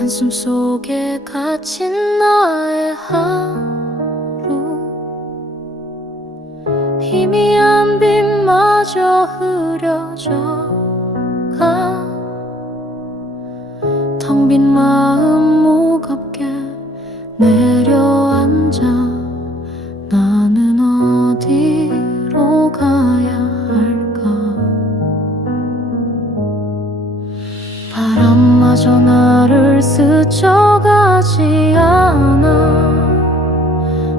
한숨 속에 갇힌 나의 하루, 희미한 빛마저 흐려져 가. 텅 빈 마음 무겁게 내려앉아. 나는 어디로 가야 할까? 바람마저 나를 스쳐가지 않아.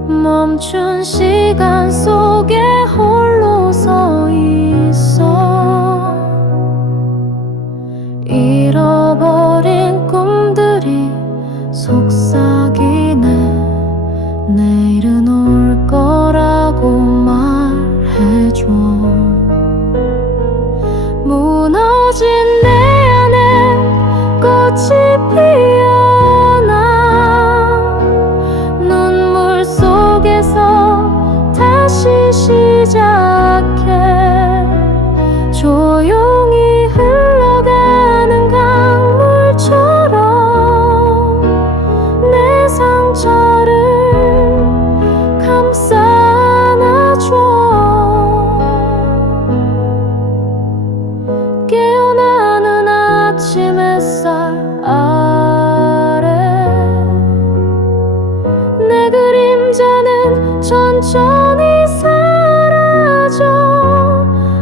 멈춘 시간 속에 홀로 서 있어. 잃어버린 꿈들이 속삭이네. 내일은 올 거라고 말해줘. 무너진 내 안에 꽃이 피어나. 눈물 속에서 다시 시작해. 조용히 흘러가는 강물처럼 내 상처를 감싸 안아줘. 깨어나는 아침 햇살 아래 내 그림자는 천천히 사라져.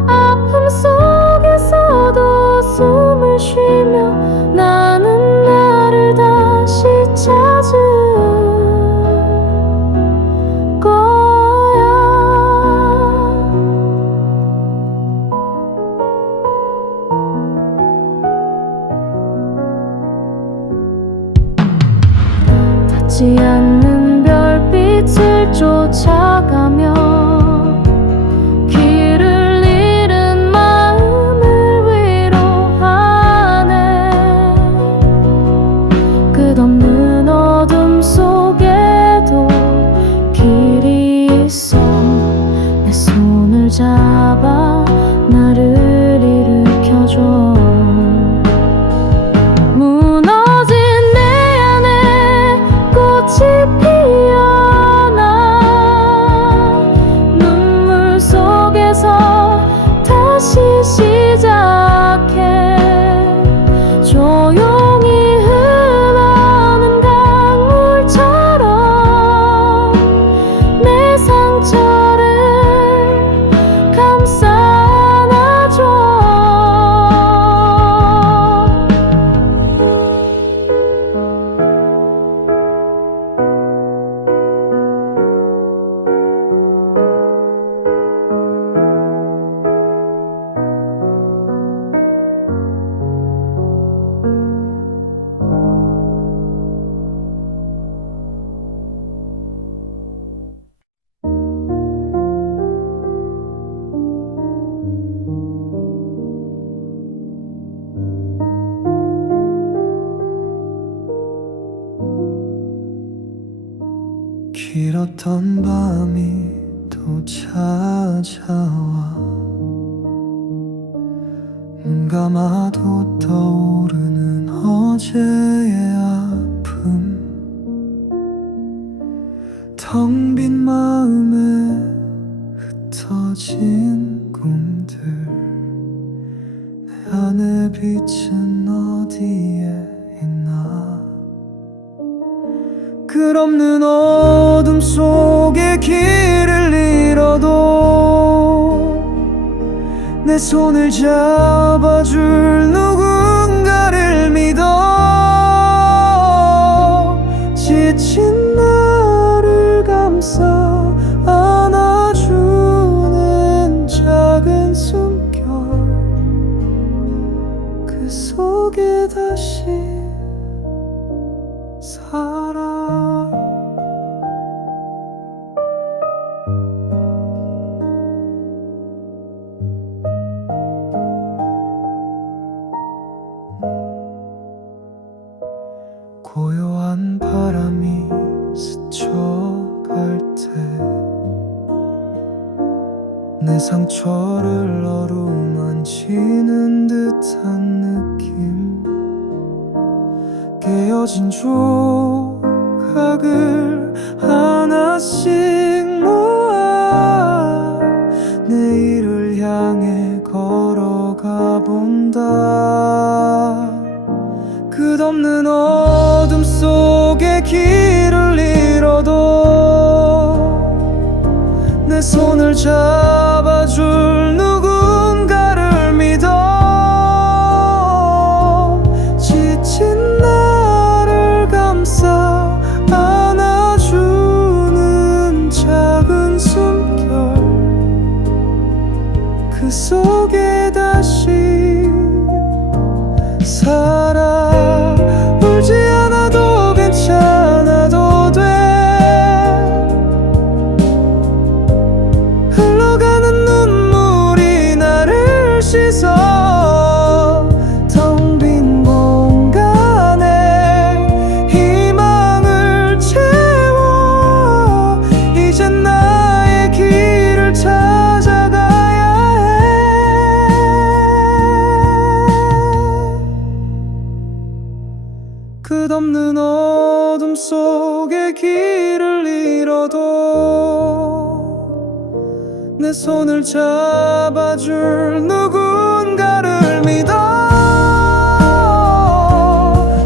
아픔 속에서도 숨을 쉬며 나는 나를 다시 찾을 거야. 닿지 않는 별빛을 쫓아가며 길을 잃은 마음을 위로하네. 끝없는 어둠 속에도 길이 있어. 내 손을 잡아 나를 일으켜줘. 무너진 내 안에 꽃이 피어나. 눈물 속에서 다시 시작해. 조용히 흘러는 강물처럼 내 상처를 감싸 안아줘. 길었던 밤이 또 찾아와. 눈 감아도 떠오르는 어제의 아픔. 텅 빈 마음에 흩어진 꿈들. 내 안에 빛은 어디에 있나. 끝없는 어둠 속에 길을 잃어도 내 손을 잡아줄 누군가를 믿어. 지친 나를 감싸 안아주는 작은 숨결. 그 속에 다시 살아. 고요한 바람이 스쳐갈 때 내 상처를 어루만지는 듯한 느낌. 깨어 찢어진 조각을 하나씩 모아 내일을 향해 걸어가 본다. 끝없는 어둠 속에 길을 잃어도 내 손을 잡아줄 누군가를 믿어. 지친 나를 감싸 안아주는 작은 숨결, 그 속에 다시 살아. 울지 않아도 괜찮아도 돼. 흘러가는 눈물이 나를 씻어. 텅 빈 공간에 희망을 채워. 이젠 나의 길을 찾아가야 해. 끝없는 어둠 속에 길을 잃어도 내 손을 잡아줄 누군가를 믿어.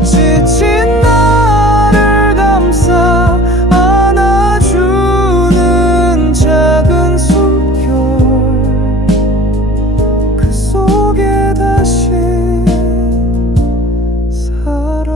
지친 나를 감싸 안아주는 작은 숨결, 그 속에 다시 살아.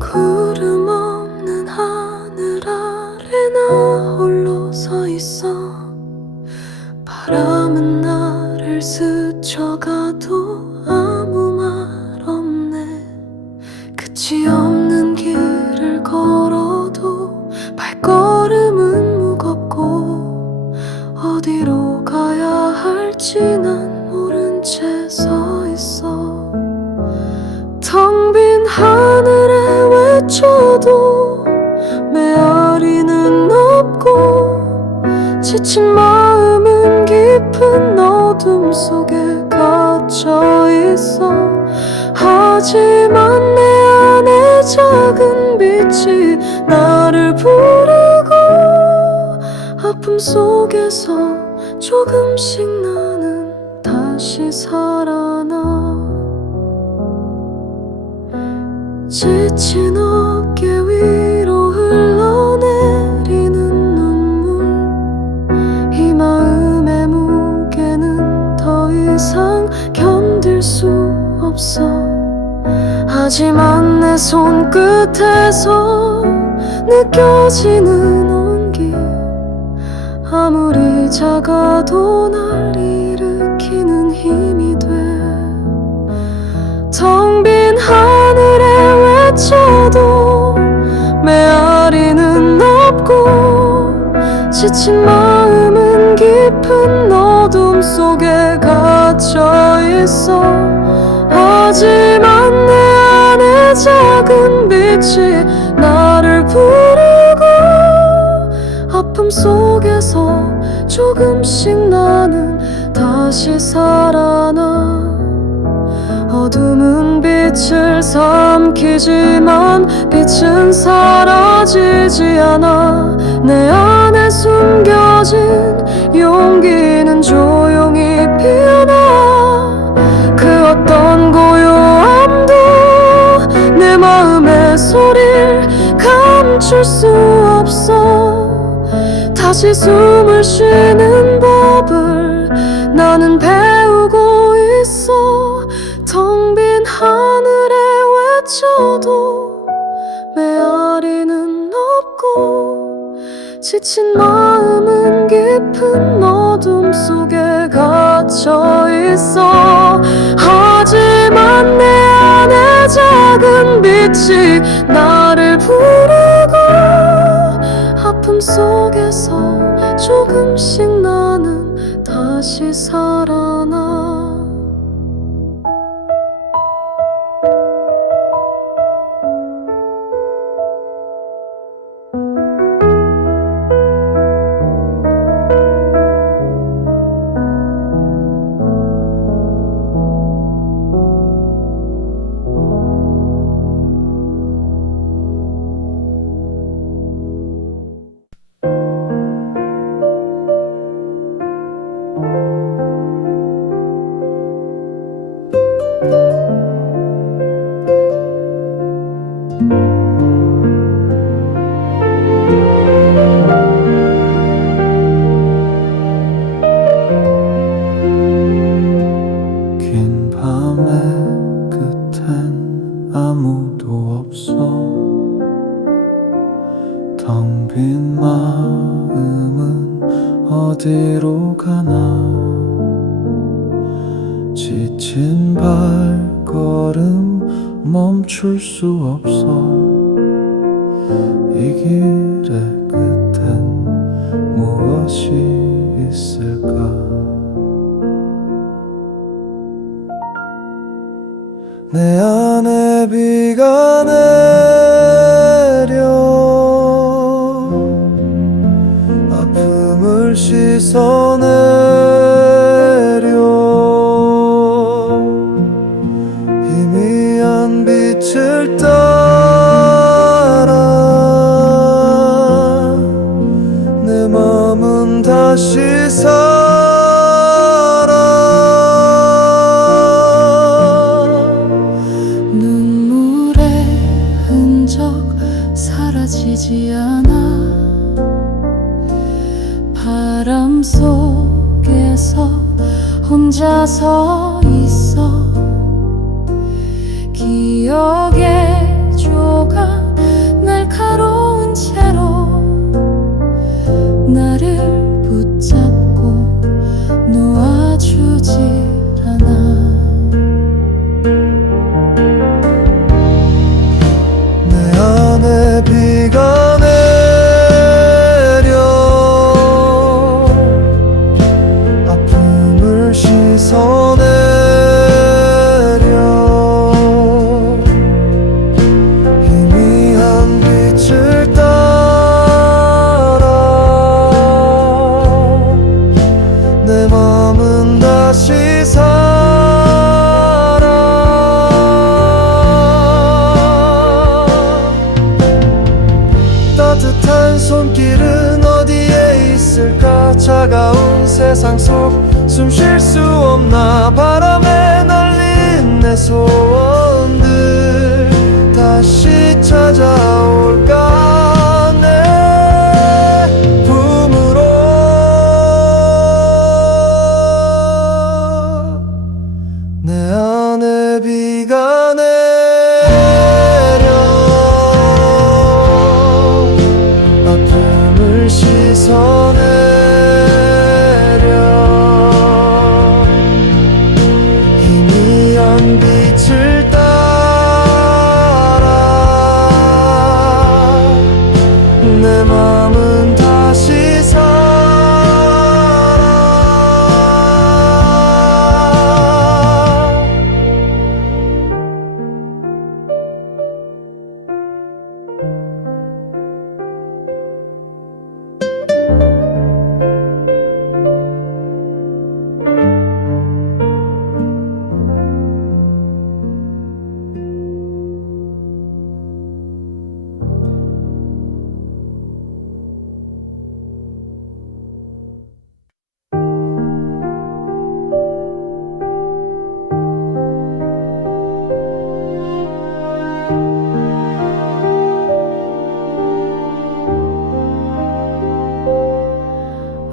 구름 없는 하늘 아래 나 홀로 서 있어. 바람은 나를 스쳐가도 아무 말 없네. 끝이 없는 길을 걸어도 발걸음은 무겁고 어디로 가야 할지 난 모른 채 서 있어. 텅 빈 하늘에 외쳐도 메아리는 없고 지친 마음은 깊은 어둠 속에 갇혀 있어. 하지만 내 안에 작은 빛이 나를 부르고 아픔 속에서 조금씩 나는 다시 살아나. 지친 어깨 위로 흘러내리는 눈물, 이 마음의 무게는 더 이상 견딜 수 없어. 하지만 내 손끝에서 느껴지는 온기, 아무리 작아도 날 일으키는 힘이 돼. 텅 빈 하늘에 외쳐도 메아리는 없고 지친 마음은 깊은 어둠 속에 갇혀 있어. 하지만 내 안에 작은 빛이 나를 부르고 아픔 속에서 조금씩 나는 다시 살아나. 어둠은 빛을 삼키지만 빛은 사라지지 않아. 내 안에 숨겨진 용기는 조용히 피어나. 그 어떤 고요함도 내 마음의 소리를 감출 수 없어. 다시 숨을 쉬는 법을 나는 배우고 있어. 텅 빈 하늘에 외쳐도 메아리는 없고 지친 마음은 깊은 어둠 속에 갇혀 있어. 하지만 내 안에 작은 빛이 나를 부르고 조금씩 나는 다시 살아나. 긴 밤의 끝엔 아무도 없어. 텅 빈 마음은 어디로 가나. 지친 발걸음 멈출 수 없어. 이 길의 끝엔 무엇이 있을까. 내 안에 비가 내려 아픔을 씻어내려 희미한 빛을 따라 내 맘은 다시 살아. 눈물의 흔적 사라지지 않아. 바람 속에서 혼자 서 있어. 기억의 조각 날카로운 채로 나를 붙잡고 놓아주질 않아. 내 안에 비가 내려 아픔을 씻어내려 희미한 빛을 따라 내 맘은 다시 살아. 따뜻한 손길은 어디에 있을까. 차가운 세상 속 숨 쉴 수 없나. 바람에 날린 내 소원들 다시 찾아올까. 내 품으로 내 안에 비가 내려 아픔을 씻어내려 희미한 빛을 따라 내 맘은 다시 살아.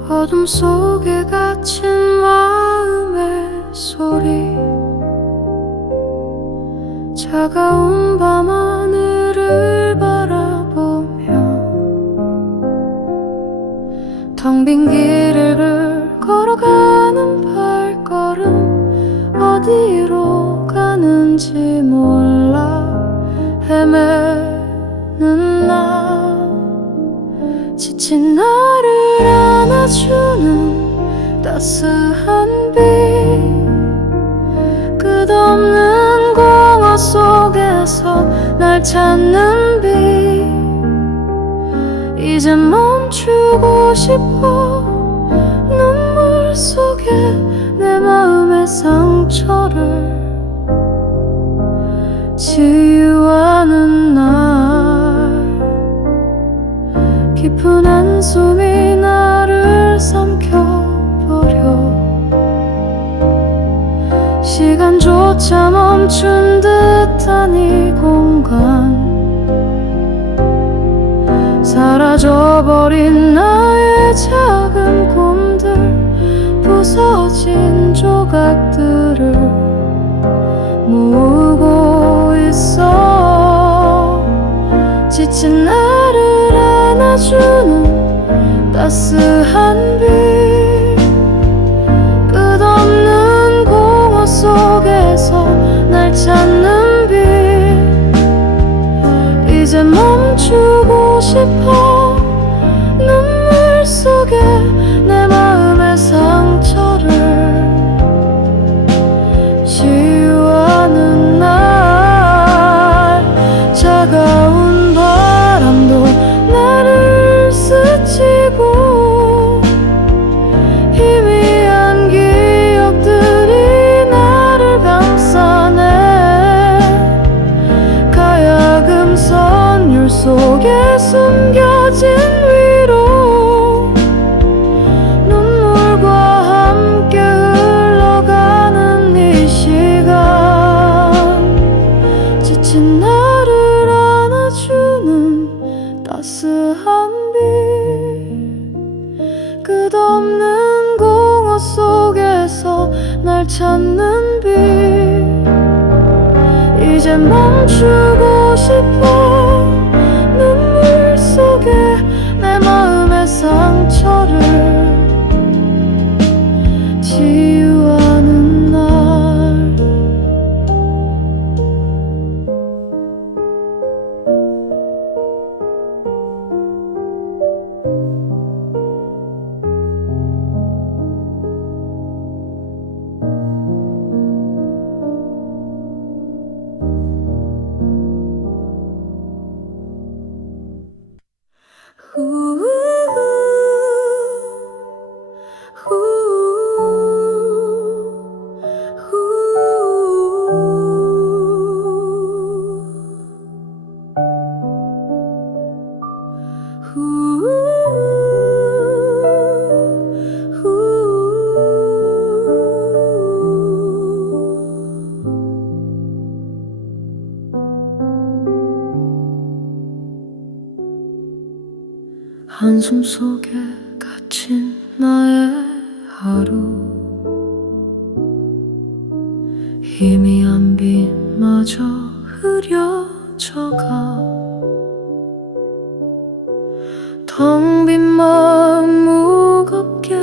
어둠 속에 갇힌 마음의 소리. 차가운 밤하늘을 바라보며 텅 빈 길을 걸어가는 발걸음. 어디로 가는지 몰라 헤매는 나. 지친 나를 안아 안아주는 따스한 빛, 끝없는 공허 속에서 날 찾는 빛. 이제 멈추고 싶어. 눈물 속에 내 마음의 상처를 치유하는 날, 깊은 한숨이 나를 삼켜버려. 시간조차 멈춘 듯한 이 공간, 사라져버린 나의 작은 꿈들, 부서진 조각들을 모으고 있어. 지친 나를 안아주는 따스한 빛, 끝없는 공허 속에서 날 찾는 빛. 이제 멈추고 싶어. 눈물 속에 내 마음의 상처를 치유하는 날, 차가운 바람도 나를 스치고 희미한 기억들이 나를 감싸네. 가야금 선율 속에 숨겨진 위로, 눈물과 함께 흘러가는 이 시간, 지친 나를 안아주는 따스한 빛, 끝없는 공허 속에서 날 찾는 빛. 이제 멈추고 싶어. 눈물 속에 내 마음의 상처를 치유하는 날. 한숨 속에 갇힌 나의 하루, 희미한 빛마저 흐려져가. 텅 빈 마음 무겁게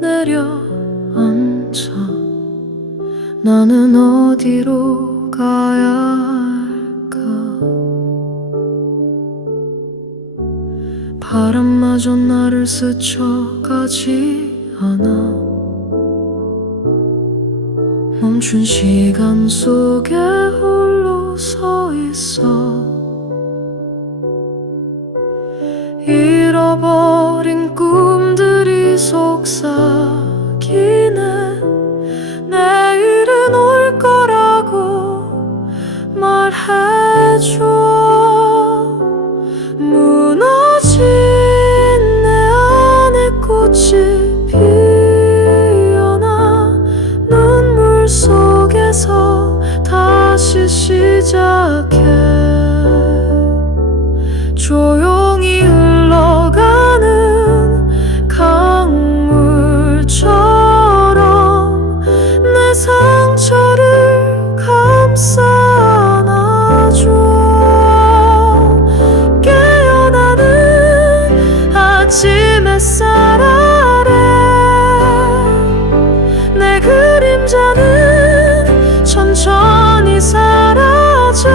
내려앉아. 나는 어디로 가야 할까. 바람마저 나를 스쳐가지 않아. 멈춘 시간 속에 홀로 서 있어. 잃어버린 꿈들이 속삭이네. 내일은 올 거라고 말해줘. 무너진 내 안에 꽃이 피어나. 눈물 속에서 다시 시작해. 조용히 흘러가는 강물처럼 내 상처를 감싸 안아줘. 깨어나는 아침 햇살 아래 내 그림자는 천천히 사라져.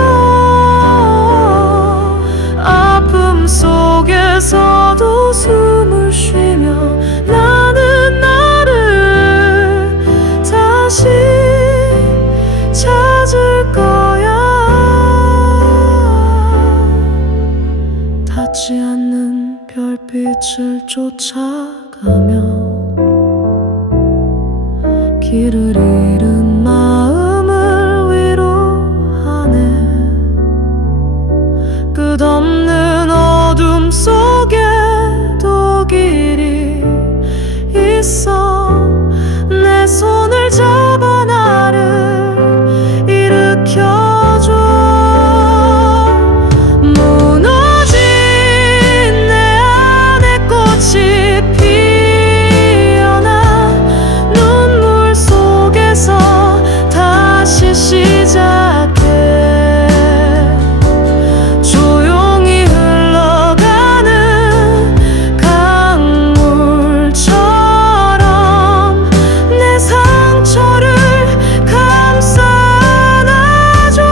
아픔 속에서도 숨을 쉬며 닿지 않는 별빛을 쫓아가며 길을 잃은 마음을 위로하네. 끝없는 어둠 속에도 길이 있어. 내 손을 잡아 나를 일으켜줘. 무너진 내 안에 꽃이 피어나 눈물 속에서 다시 시작해. 조용히 흘러가는 강물처럼 내 상처를 감싸 안아줘.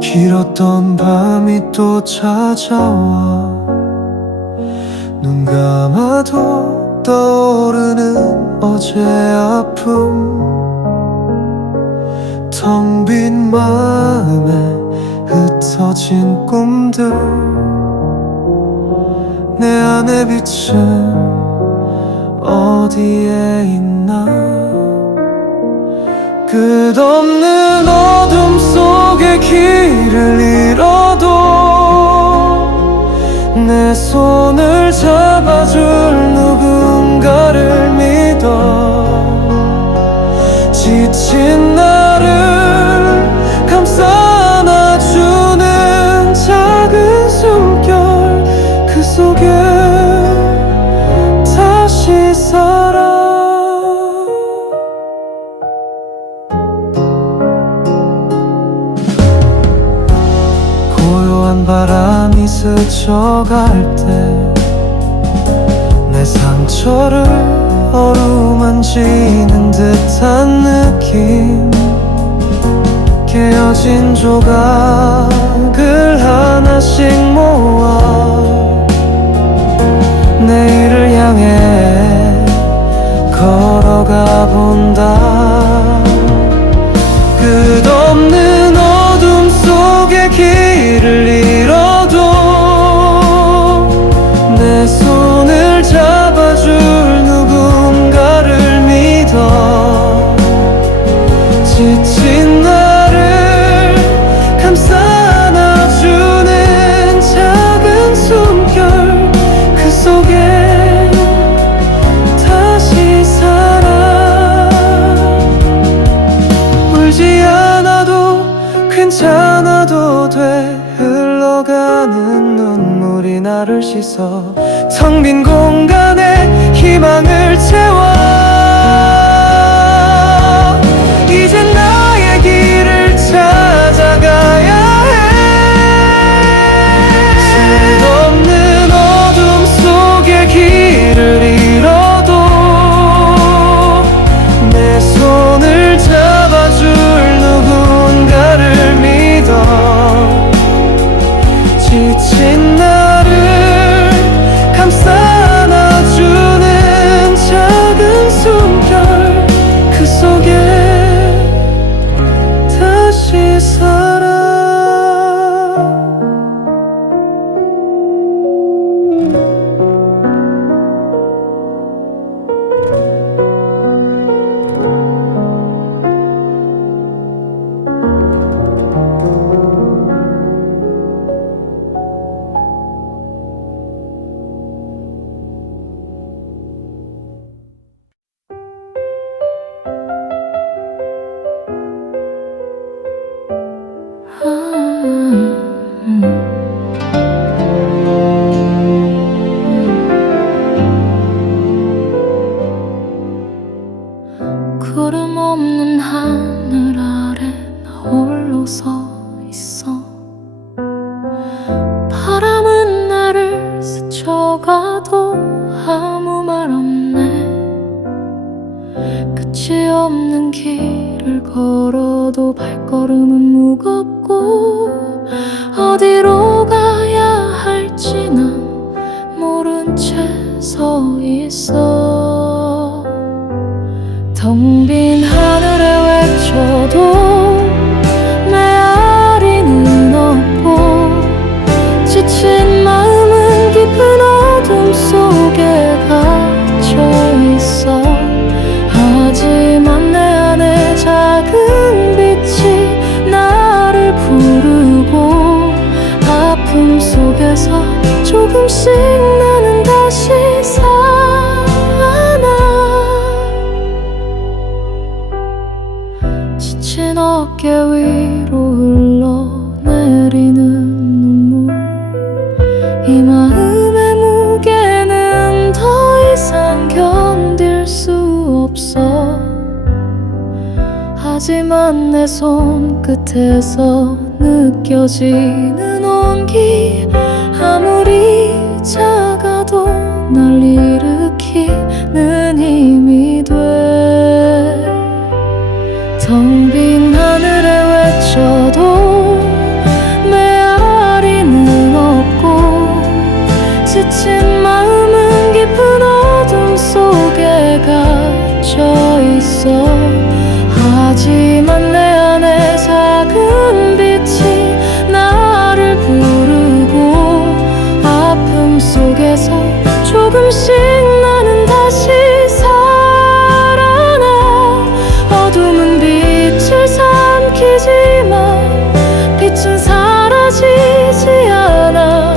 길었던 밤이 또 찾아와. 눈 감아도 떠오르는 어제 아픔. 텅 빈 마음에 흩어진 꿈들. 내 안의 빛은 어디에 있나. 끝없는 어둠 속에 길을 잃어도 내 손을 잡아줄 누군가를 믿어. 지친 나를 감싸 안아주는 작은 숨결, 그 속에 다시 살아. 고요한 바람이 스쳐갈 때 내 상처를 어루만지는 듯한 느낌. 깨어진 조각을 하나씩 모아 내일을 향해 걸어가 본다. 끝없는 어둠 속에 길을 잃어도 내 손을 잡아줄 누군가를 믿어. 지친 나를 감싸 안아주는 작은 숨결, 그 속에 다시 살아. 울지 않아도 괜찮아도 돼. 흘러가는 눈물이 나를 씻어. 텅 빈 공간에 희망을 채워. 이젠 나의 길을 찾아가야 해. 끝없는 어둠 속에 길을 잃어도 내 손을 잡아줄 누군가를 믿어. 지친 나를 감싸 안아주는 작은 있어. 바람은 나를 스쳐가도 아무 말 없네. 끝이 없는 길을 걸어도 발걸음은 무겁고 어디로 가야 할지 난 모른 채 서 있어. 텅 빈 하늘에 외쳐도 메아리는 없고 지친 마음은 깊은 어둠 속에 갇혀 있어. 하지만 내 안에 작은 빛이 나를 부르고 아픔 속에서 조금씩 나는 다시 살아나. 지친 어깨 위로 흘러내리는 눈물, 이 마음의 무게는 더 이상 견딜 수 없어. 하지만 내 손끝에서 느껴지는 온기, 아무리 작아도 날 일으키는 힘이 돼. 텅 빈 하늘에 외쳐도 메아리는 없고 지친 마음은 깊은 어둠 속에 갇혀 있어. 하지만 내 안에 작은 빛이 나를 부르고 아픔 속에서 조금씩 나는 다시 살아나. 어둠은 빛을 삼키지만 빛은 사라지지 않아.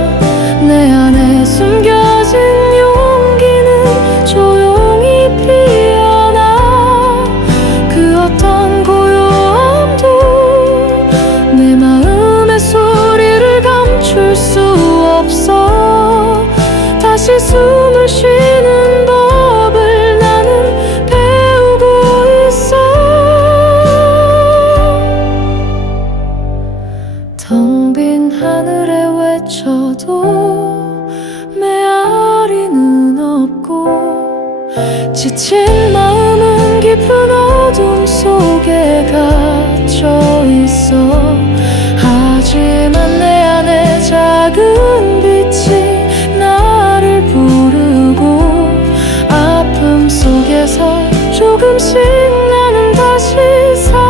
내 안에 숨겨진 용기는 조용히 피어나. 그 어떤 고요함도 내 마음의 소리를 감출 수 없어. 다시 숨을 쉬는 법을 나는 배우고 있어. 텅 빈 하늘에 외쳐도 메아리는 없고 지친 마음은 깊은 어둠 속에 갇혀 있어. 하지만 내 안에 작은 빛이 나를 부르고 아픔 속에서 조금씩 나는 다시 살아나.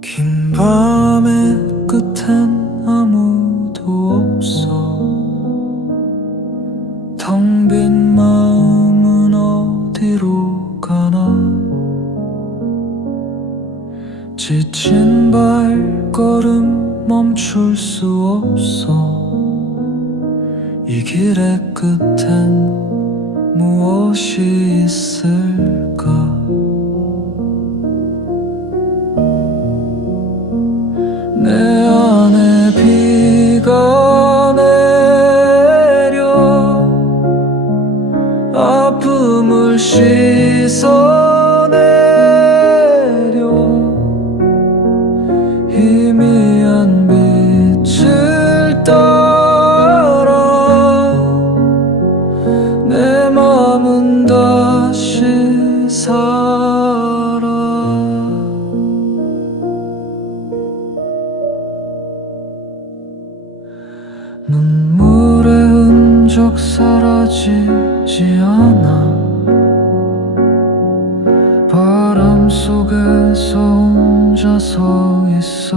긴 밤의 끝엔 아무도 없어. 텅 빈 마음은 어디로 가나. 지친 발걸음 멈출 수 없어. 이 길의 끝엔 무엇이 있을까. 내 안에 비가 내려 아픔을 씻어내려 희미한 빛을 따라 내 맘은 다시 살아. 눈물의 흔적 사라지지 않아. 바람 속에서 혼자 서 있어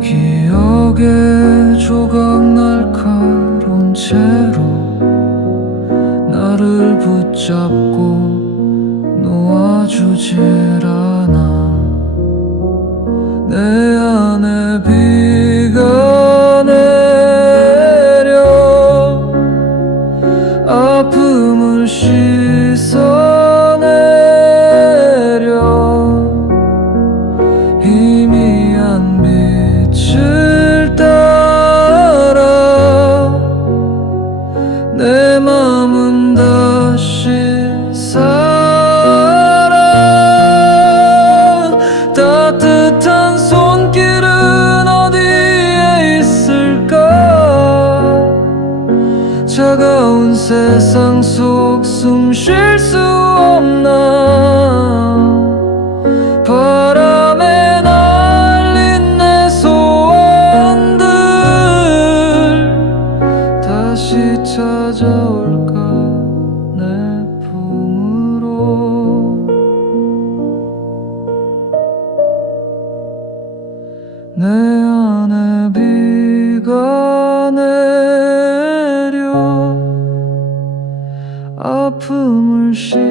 기억의 조각 날카로운 채로 나를 붙잡고 놓아주질 않아 내 안에 비가 내려 아픔을 씻어내려 희미한 빛을 따라 내 맘은 다시 살아 따뜻한 손길은 어디에 있을까 차가운 세상 속 숨 쉴 수 없나 바람에 날린 내 소원들 다시 찾아올까 내 품으로 내 안에 비가 내려 아픔을 씻어내